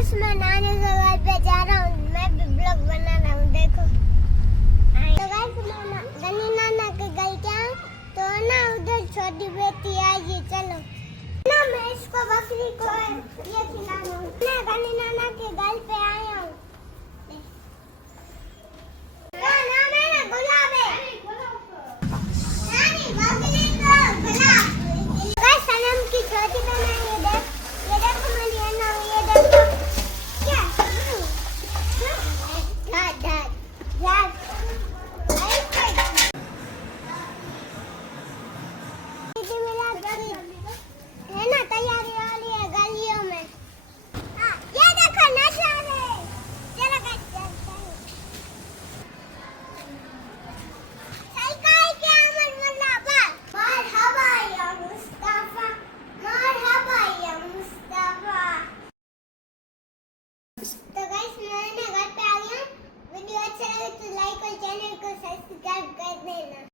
Guys मैं नानी के घर पे जा रहा हूँ, मैं भी ब्लॉग बना रहा हूँ। देखो तो गाइस मैं गनी नाना के घर क्या तो ना उधर छोटी बेटी आएगी। चलो ना मैं इसको बकरी को ये खिलाऊं। मैं गनी नाना के घर पे आया हूँ। ना ना मैंने गुलाब है नानी बकरी को गुलाब। गाइस सनम की छोटी बहन है। ये देखो मेरी है ना, ये देखो क्या दाद दाद दाद है ना, तैयारी वाली है गलियों में। हाँ ये देखो नजारे। चलो गाइस चलते हैं। सैकाई के अमर मल्लाबा मरहबा या मुस्तफा, मरहबा या मुस्तफा। तो गाइस मैं घर पे आ गया। वीडियो अच्छा लगे तो लाइक और चैनल को सब्सक्राइब कर देना।